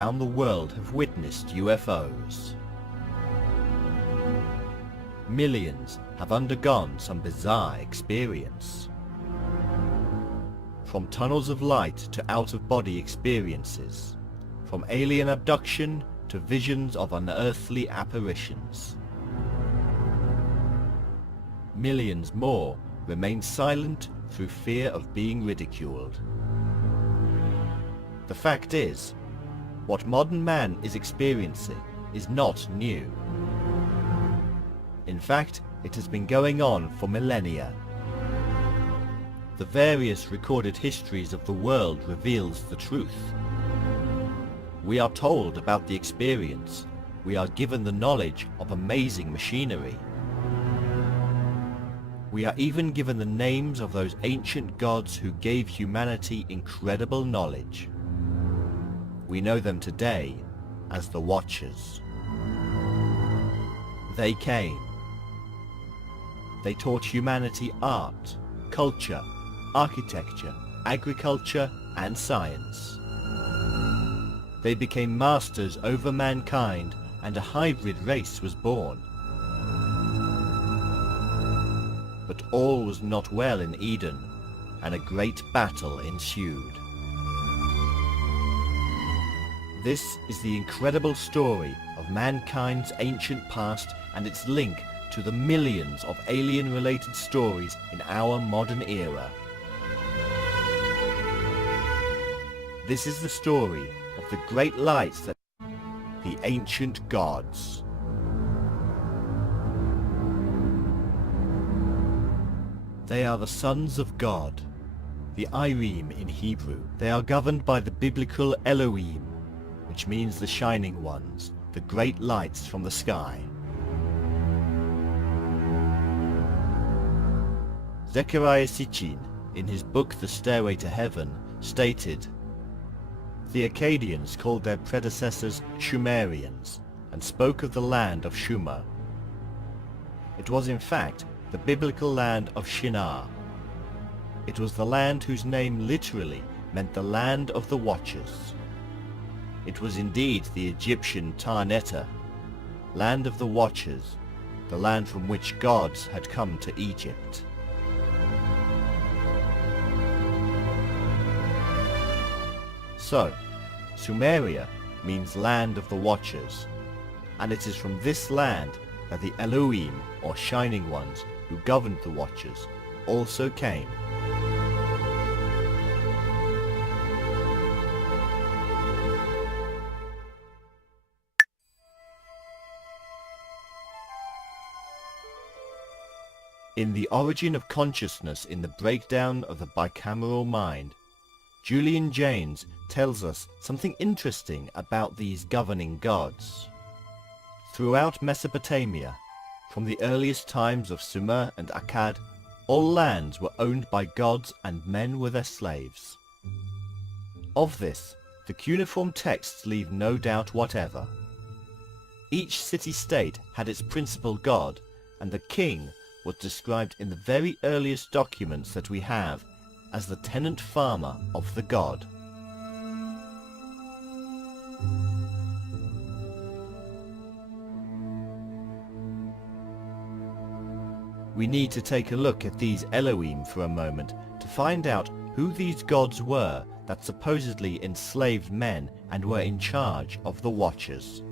around the world have witnessed UFOs. Millions have undergone some bizarre experience. From tunnels of light to out-of-body experiences, from alien abduction to visions of unearthly apparitions. Millions more remain silent through fear of being ridiculed. The fact is, what modern man is experiencing is not new. In fact, it has been going on for millennia. The various recorded histories of the world reveals the truth. We are told about the experience. We are given the knowledge of amazing machinery. We are even given the names of those ancient gods who gave humanity incredible knowledge. We know them today as the Watchers. They came. They taught humanity art, culture, architecture, agriculture, and science. They became masters over mankind, and a hybrid race was born. But all was not well in Eden, and a great battle ensued. This is the incredible story of mankind's ancient past and its link to the millions of alien-related stories in our modern era. This is the story of the great lights that the ancient gods. They are the sons of God, the Irim in Hebrew. They are governed by the biblical Elohim, which means the shining ones, the great lights from the sky. Zechariah Sitchin, in his book The Stairway to Heaven, stated, "The Akkadians called their predecessors Shumerians, and spoke of the land of Shumer. It was in fact the biblical land of Shinar. It was the land whose name literally meant the land of the Watchers. It was indeed the Egyptian Tarneta, land of the Watchers, the land from which gods had come to Egypt." So, Sumeria means land of the Watchers, and it is from this land that the Elohim, or Shining Ones, who governed the Watchers, also came. In The Origin of Consciousness in the Breakdown of the Bicameral Mind, Julian Jaynes tells us something interesting about these governing gods. Throughout Mesopotamia, from the earliest times of Sumer and Akkad, all lands were owned by gods and men were their slaves. Of this, the cuneiform texts leave no doubt whatever. Each city-state had its principal god, and the king was described in the very earliest documents that we have as the tenant farmer of the god. We need to take a look at these Elohim for a moment to find out who these gods were that supposedly enslaved men and were in charge of the Watchers.